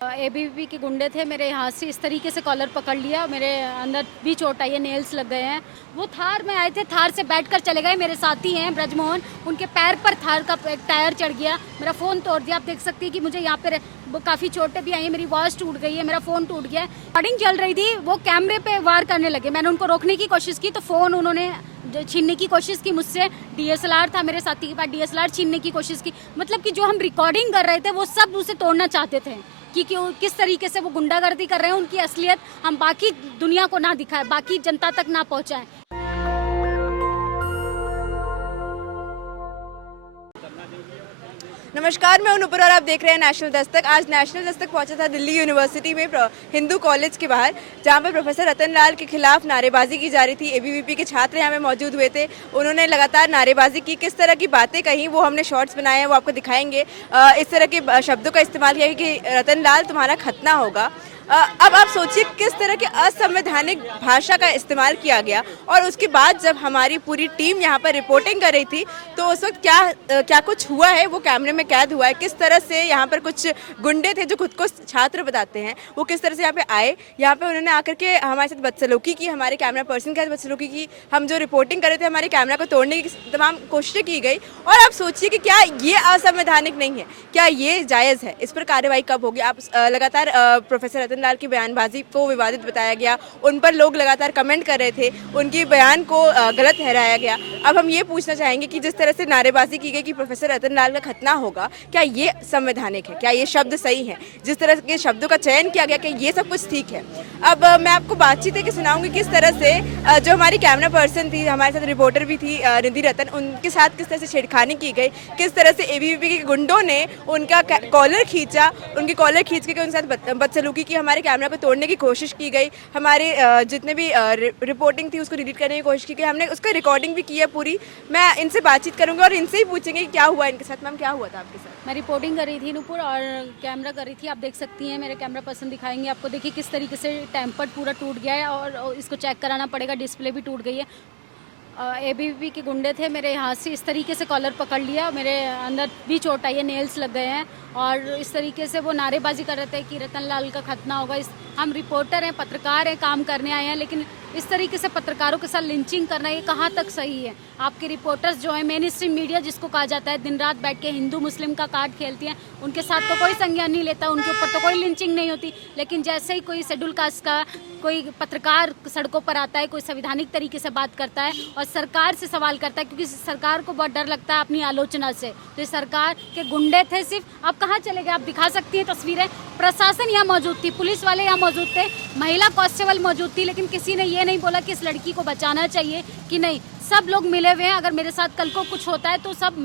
ABVP के गुंडे थे, मेरे यहाँ से इस तरीके से कॉलर पकड़ लिया, मेरे अंदर भी चोट आई है, नेल्स लग गए हैं। वो थार में आए थे, थार से बैठकर चले गए। मेरे साथी हैं ब्रजमोहन, उनके पैर पर थार का एक टायर चढ़ गया, मेरा फ़ोन तोड़ दिया। आप देख सकती हैं कि मुझे यहाँ पे काफ़ी चोटें भी आई हैं, मेरी वॉच टूट गई है, मेरा फ़ोन टूट गया है। रिकॉर्डिंग चल रही थी, वो कैमरे पे वार करने लगे। मैंने उनको रोकने की कोशिश की तो फ़ोन उन्होंने छीनने की कोशिश की मुझसे। डीएसएलआर था मेरे साथी के पास, डीएसएलआर छीनने की कोशिश की। मतलब कि जो हम रिकॉर्डिंग कर रहे थे वो सब उसे तोड़ना चाहते थे कि किस तरीके से वो गुंडागर्दी कर रहे हैं। उनकी असलियत हम बाकी दुनिया को ना दिखाएं, बाकी जनता तक ना पहुंचाएं। नमस्कार, मैं अनुपुर और आप देख रहे हैं नेशनल दस्तक। आज नेशनल दस्तक पहुंचा था दिल्ली यूनिवर्सिटी में हिंदू कॉलेज के बाहर, जहां पर प्रोफेसर रतन लाल के खिलाफ नारेबाजी की जा रही थी। एबीवीपी के छात्र यहाँ पे मौजूद हुए थे, उन्होंने लगातार नारेबाजी की। किस तरह की बातें कही वो हमने शॉर्ट्स बनाए हैं, वो आपको दिखाएंगे। इस तरह के शब्दों का इस्तेमाल किया कि रतन लाल तुम्हारा खतना होगा। अब आप सोचिए किस तरह के असंवैधानिक भाषा का इस्तेमाल किया गया। और उसके बाद जब हमारी पूरी टीम यहाँ पर रिपोर्टिंग कर रही थी तो उस वक्त क्या कुछ हुआ है वो कैमरे में कैद हुआ है। किस तरह से यहाँ पर कुछ गुंडे थे जो खुद को छात्र बताते हैं, वो किस तरह से यहाँ पे आए, यहाँ पे उन्होंने आकर के हमारे साथ बदसलूकी की, हमारे कैमरा पर्सन के साथ बदसलूकी की। हम जो रिपोर्टिंग कर रहे थे, हमारे कैमरा को तोड़ने की तमाम कोशिशें की गई। और आप सोचिए कि क्या ये असंवैधानिक नहीं है, क्या ये जायज़ है, इस पर कार्रवाई कब होगी। आप लगातार प्रोफेसर रतन लाल की बयानबाजी को विवादित बताया गया, उन पर लोग लगातार कमेंट कर रहे थे, उनकी बयान को गलत ठहराया गया। अब हम ये पूछना चाहेंगे कि जिस तरह से नारेबाजी की गई कि प्रोफेसर रतन लाल का खतना होगा, क्या ये संवैधानिक है, क्या ये शब्द सही है, जिस तरह के शब्दों का चयन किया गया, क्या ये सब कुछ ठीक है। अब मैं आपको बातचीत है सुनाऊंगी किस तरह से जो हमारी कैमरा पर्सन थी, हमारे साथ रिपोर्टर भी थी निधि रतन, उनके साथ किस तरह से छेड़खानी की गई, किस तरह से एबीवीपी के गुंडों ने उनका कॉलर खींचा, उनकी कॉलर खींच के उनके साथ बदसलूकी की, हमारे कैमरा को तोड़ने की कोशिश की गई। हमारे जितने भी रिपोर्टिंग थी उसको डिलीट करने की कोशिश की गई, हमने उसका रिकॉर्डिंग भी की है पूरी। मैं इनसे बातचीत करूंगी और इनसे ही पूछेंगे कि क्या हुआ इनके साथ। मैम, क्या हुआ था आपके साथ? मैं रिपोर्टिंग कर रही थी नूपुर, और कैमरा कर रही थी। आप देख सकती हैं, मेरे कैमरा पर्सन दिखाएंगे आपको। देखिए किस तरीके से टेम्पर्ड पूरा टूट गया है और इसको चेक कराना पड़ेगा, डिस्प्ले भी टूट गई है। एबीवीपी के गुंडे थे, मेरे यहाँ से इस तरीके से कॉलर पकड़ लिया, मेरे अंदर भी चोट आई है, नेल्स लग गए हैं। और इस तरीके से वो नारेबाजी कर रहे थे कि रतन लाल का खतना होगा। हम रिपोर्टर हैं, पत्रकार हैं, काम करने आए हैं, लेकिन इस तरीके से पत्रकारों के साथ लिंचिंग करना ये कहाँ तक सही है। आपके रिपोर्टर्स जो है, मेन स्ट्रीम मीडिया जिसको कहा जाता है, दिन रात बैठ के हिंदू मुस्लिम का कार्ड खेलती हैं, उनके साथ तो कोई संज्ञान नहीं लेता, उनके ऊपर तो कोई लिंचिंग नहीं होती। लेकिन जैसे ही कोई शेड्यूल कास्ट का कोई पत्रकार सड़कों पर आता है, कोई संवैधानिक तरीके से बात करता है और सरकार से सवाल करता है, क्योंकि सरकार को बहुत डर लगता है अपनी आलोचना से, तो सरकार के गुंडे थे सिर्फ। अब कहाँ चले गए? आप दिखा सकती हैं तस्वीरें। प्रशासन यहाँ मौजूद थी, पुलिस वाले यहाँ मौजूद थे, महिला कांस्टेबल मौजूद थी, लेकिन किसी ने ये नहीं बोला कि इस लड़की को बचाना चाहिए कि नहीं। सब लोग मिले हुए हैं। अगर मेरे साथ कल को कुछ होता है तो सब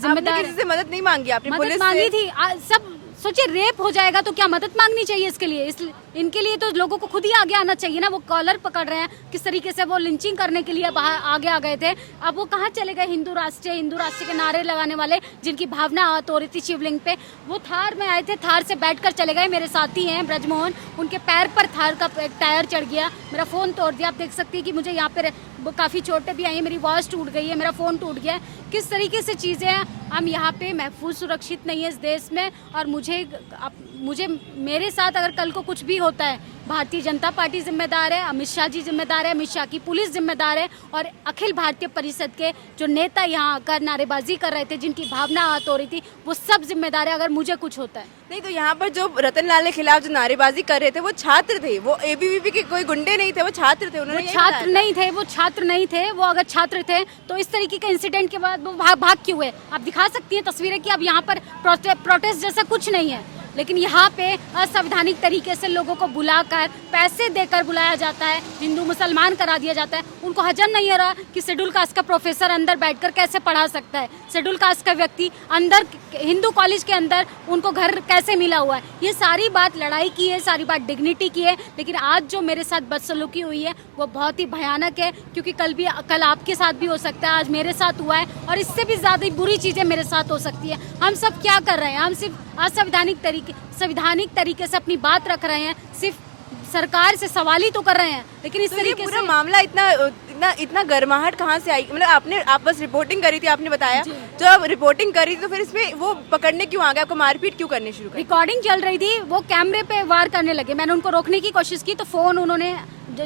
जिम्मेदार। किसी से मदद नहीं मांगी आपने? मदद मांगी थी। सब सोचिए, रेप हो जाएगा तो क्या मदद मांगनी चाहिए इसके लिए? इनके लिए तो लोगों को खुद ही आगे आना चाहिए ना। वो कॉलर पकड़ रहे हैं, किस तरीके से वो लिंचिंग करने के लिए आगे आ गए थे। अब वो कहाँ चले गए? हिंदू राष्ट्र के नारे लगाने वाले, जिनकी भावना आहत हो रही थी शिवलिंग पे, वो थार में आए थे, थार से बैठकर चले गए। मेरे साथी हैं ब्रजमोहन, उनके पैर पर थार का एक टायर चढ़ गया, मेरा फ़ोन तोड़ दिया। आप देख सकती है कि मुझे यहाँ पे काफ़ी चोटें भी आई हैं, मेरी वॉच टूट गई है, मेरा फ़ोन टूट गया है। किस तरीके से चीज़ें हैं। हम यहाँ पे महफूज सुरक्षित नहीं है इस देश में। और मुझे मेरे साथ अगर कल को कुछ भी होता है, भारतीय जनता पार्टी जिम्मेदार है, अमित शाह जी जिम्मेदार है, अमित शाह की पुलिस जिम्मेदार है, और अखिल भारतीय परिषद के जो नेता यहाँ आकर नारेबाजी कर रहे थे, जिनकी भावना आहत हो रही थी, वो सब जिम्मेदार है अगर मुझे कुछ होता है। नहीं, तो यहाँ पर जो रतन लाल के खिलाफ जो नारेबाजी कर रहे थे वो छात्र थे, वो एबीवीपी के कोई गुंडे नहीं थे, वो छात्र थे। उन्होंने छात्र नहीं थे, वो छात्र नहीं थे। वो अगर छात्र थे तो इस तरीके के इंसिडेंट के बाद वो भाग क्यों हुए? आप दिखा सकती हैं तस्वीरें कि अब यहाँ पर प्रोटेस्ट जैसा कुछ नहीं है, लेकिन यहाँ पे असंवैधानिक तरीके से लोगों को बुलाकर, पैसे देकर बुलाया जाता है, हिंदू मुसलमान करा दिया जाता है। उनको हजम नहीं हो रहा कि शेड्यूल कास्ट का प्रोफेसर अंदर बैठकर कैसे पढ़ा सकता है, शेड्यूल कास्ट का व्यक्ति अंदर हिंदू कॉलेज के अंदर उनको घर कैसे मिला हुआ है। ये सारी बात लड़ाई की है, सारी बात डिग्निटी की है। लेकिन आज जो मेरे साथ बदसलूकी हुई है वो बहुत ही भयानक है, क्योंकि कल आपके साथ भी हो सकता है, आज मेरे साथ हुआ है, और इससे भी ज़्यादा बुरी चीज़ें मेरे साथ हो सकती है। हम सब क्या कर रहे हैं? हम सिर्फ असंवैधानिक तरीके से अपनी बात रख रहे हैं, सिर्फ सरकार से सवाल ही तो कर रहे हैं, लेकिन इस तो ये तरीके पूरा से मामला इतना गर्माहट कहाँ से आई? मतलब आप बस रिपोर्टिंग करी थी, आपने बताया, जब आप रिपोर्टिंग करी तो फिर इसमें वो पकड़ने क्यों आ गए, आपको मारपीट क्यों करनी शुरू करी? रिकॉर्डिंग चल रही थी, वो कैमरे पे वार करने लगे। मैंने उनको रोकने की कोशिश की तो फोन उन्होंने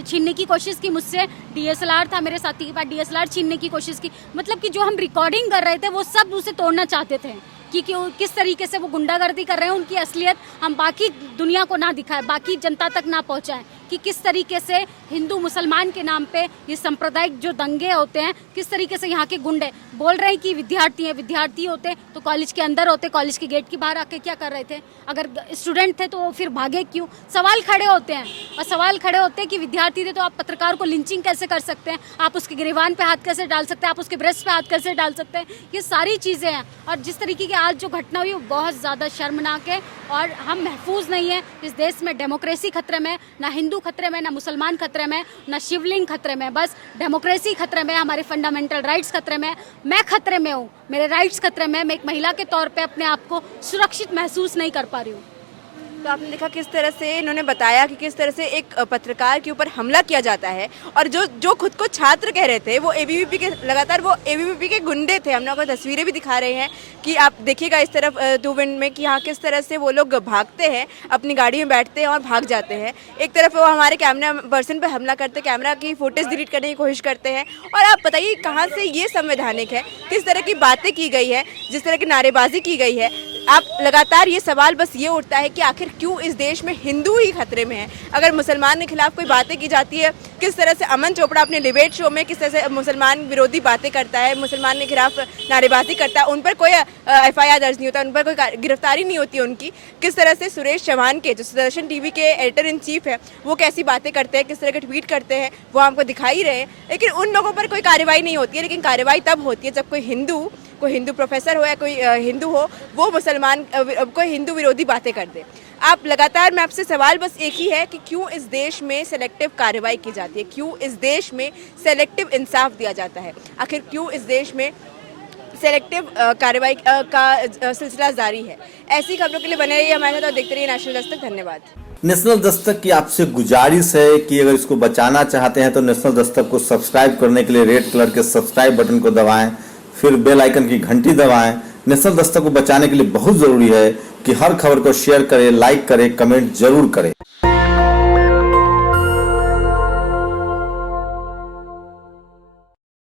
छीनने की कोशिश की मुझसे। डीएसएलआर था मेरे साथी के पास, डीएसएलआर छीनने की कोशिश की। मतलब कि जो हम रिकॉर्डिंग कर रहे थे वो सब उसे तोड़ना चाहते थे कि किस तरीके से वो गुंडागर्दी कर रहे हैं। उनकी असलियत हम बाकी दुनिया को ना दिखाएं, बाकी जनता तक ना पहुंचाएं कि किस तरीके से हिंदू मुसलमान के नाम पे ये सांप्रदायिक जो दंगे होते हैं, किस तरीके से यहाँ के गुंडे बोल रहे हैं कि विद्यार्थी हैं। विद्यार्थी होते तो कॉलेज के अंदर होते, कॉलेज के गेट के बाहर आके क्या कर रहे थे? अगर स्टूडेंट थे तो वो फिर भागे क्यों? सवाल खड़े होते हैं, और सवाल खड़े होते हैं कि विद्यार्थी थे तो आप पत्रकार को लिंचिंग कैसे कर सकते हैं? आप उसके गिरेबान पे हाथ कैसे डाल सकते हैं? आप उसके ब्रेस्ट पे हाथ कैसे डाल सकते हैं? ये सारी चीज़ें हैं। और जिस तरीके की आज जो घटना हुई वो बहुत ज़्यादा शर्मनाक है, और हम महफूज नहीं है इस देश में। डेमोक्रेसी खतरे में, ना हिंदू खतरे में, ना मुसलमान खतरे में, ना शिवलिंग खतरे में, बस डेमोक्रेसी खतरे में, हमारे फंडामेंटल राइट्स खतरे में। मैं खतरे में हूँ, मेरे राइट्स खतरे में। मैं एक महिला के तौर पे अपने आप को सुरक्षित महसूस नहीं कर पा रही हूँ। तो आपने देखा किस तरह से इन्होंने बताया कि किस तरह से एक पत्रकार के ऊपर हमला किया जाता है, और जो खुद को छात्र कह रहे थे वो एबीवीपी के लगातार वो एबीवीपी के गुंडे थे। हम लोग को तस्वीरें भी दिखा रहे हैं कि आप देखिएगा इस तरफ टू विंड में कि यहाँ किस तरह से वो लोग भागते हैं, अपनी गाड़ी में बैठते हैं और भाग जाते हैं। एक तरफ वो हमारे कैमरा पर्सन पर हमला करते, कैमरा की फुटेज डिलीट करने की कोशिश करते हैं। और आप बताइए कहाँ से ये संवैधानिक है? किस तरह की बातें की गई है, जिस तरह की नारेबाजी की गई है। आप लगातार ये सवाल बस ये उठता है कि आखिर क्यों इस देश में हिंदू ही खतरे में है? अगर मुसलमान के खिलाफ कोई बातें की जाती है, किस तरह से अमन चोपड़ा अपने डिबेट शो में किस तरह से मुसलमान विरोधी बातें करता है, मुसलमान के खिलाफ नारेबाजी करता है, उन पर कोई एफआईआर दर्ज नहीं होता, उन पर कोई गिरफ्तारी नहीं होती उनकी। किस तरह से सुरेश चौहान के जो सुदर्शन टीवी के एडिटर इन चीफ है वो कैसी बातें करते हैं, किस तरह के ट्वीट करते हैं, वो हमको दिखाई रहे हैं। लेकिन उन लोगों पर कोई कार्रवाई नहीं होती है। लेकिन कार्रवाई तब होती है जब कोई हिंदू प्रोफेसर हो या कोई हिंदू हो, वो कोई हिंदू विरोधी बातें कर दे। आप लगातार, मैं आपसे सवाल बस एक ही है कि क्यों इस देश में सेलेक्टिव कार्रवाई की जाती है? क्यों इस देश में सेलेक्टिव इंसाफ दिया जाता है? आखिर क्यों इस देश में सेलेक्टिव कार्रवाई का सिलसिला जारी है? ऐसी खबरों के लिए बने रहिए हमारे साथ और देखते रहिए नेशनल दस्तक। धन्यवाद। नेशनल दस्तक की आपसे गुजारिश है कि अगर इसको बचाना चाहते हैं तो नेशनल दस्तक को सब्सक्राइब करने के लिए रेड कलर के सब्सक्राइब बटन को दबाएं, फिर बेल आइकन की घंटी दबाएं। नेशनल दस्तक को बचाने के लिए बहुत जरूरी है कि हर खबर को शेयर करें, लाइक करें, कमेंट जरूर करें।